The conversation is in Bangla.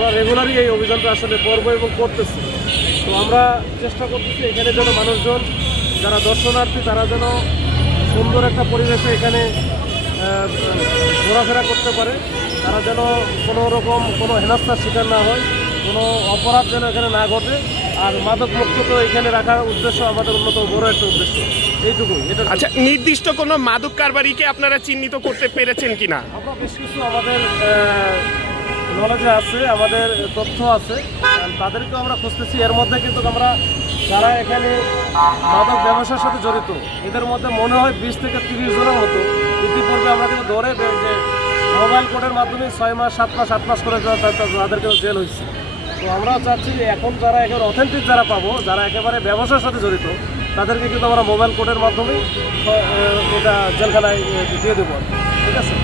আমরা রেগুলারই এই অভিযানটা আসলে করব এবং করতেছি। তো আমরা চেষ্টা করতেছি এখানে যেন মানুষজন যারা দর্শনার্থী তারা যেন সুন্দর একটা পরিবেশে এখানে ঘোরাফেরা করতে পারে। তারা যেন কোনো রকম কোনো হেনস্থার শিকার না হয় কোনো অপরাধ যেন এখানে না ঘটে। আর মাদক মুক্ত তো এখানে রাখার উদ্দেশ্য আমাদের অন্যতম বড় একটা উদ্দেশ্য। এইটুকুই এটা আচ্ছা নির্দিষ্ট কোনো মাদক কারবারিকে আপনারা চিহ্নিত করতে পেরেছেন কিনা? আমরা বেশ কিছু আমাদের নলেজে আছে, আমাদের তথ্য আছে তাদেরকেও আমরা খুঁজতেছি। এর মধ্যে কিন্তু আমরা যারা এখানে মাদক ব্যবসার সাথে জড়িত, এদের মধ্যে মনে হয় বিশ থেকে তিরিশ জনের মতো। ইতিপূর্বে আমরা কিন্তু ধরে যে মোবাইল কোর্টের মাধ্যমে ছয় মাস, সাত মাস, আট মাস করে তাদেরকে জেল হয়েছে। তো আমরাও চাচ্ছি এখন যারা একেবারে অথেন্টিক যারা পাবো, যারা একেবারে ব্যবসার সাথে জড়িত, তাদেরকে কিন্তু আমরা মোবাইল কোর্টের মাধ্যমে এটা জেলখানায় দিয়ে দেবো। ঠিক আছে?